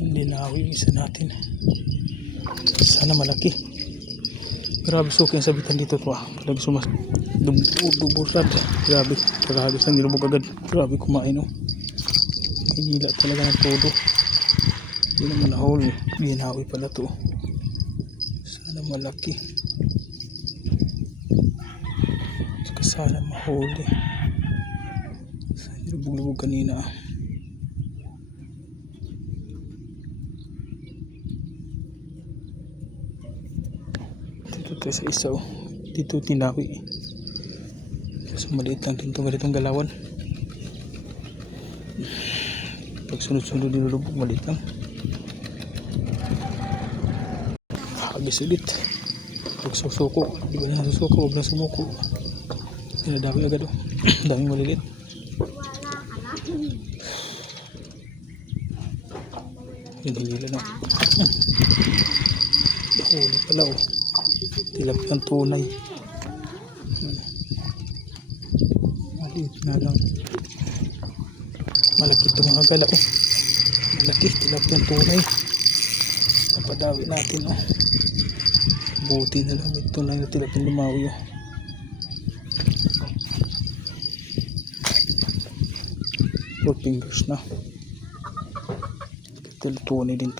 Linawi yung isa natin. Sana malaki. Grabe suki ang sabitan dito to ah. Palag sumas duburad. Grabe. Pagkahagis ng nilubog agad. Grabe kumain oh. Hinila talaga ng todo. Hindi naman nahuli. Linawi pala to. Sana malaki. Sana mahuli. Sana nilubog-lubog kanina ah. Dito sa isa oh. Dito tinawi. So maliit lang din itong ganitong galawan. Pag sunod-sunod nilulubog maliit lang. Hagis ulit. Pag susuko, di ba na susuko, huwag na sumuko. Dinadawi agad oh. Daming malilit. Hinihila na. Huli pala oh. Tilapiyang tunay. Maliit na lang. Malaki ito mga gala oh. Malaki tilapiyang tunay. Napadawi natin oh. Buti na lang may tunay na tilapiyang lumawi oh. 4 fingers na. Tunay din tayo.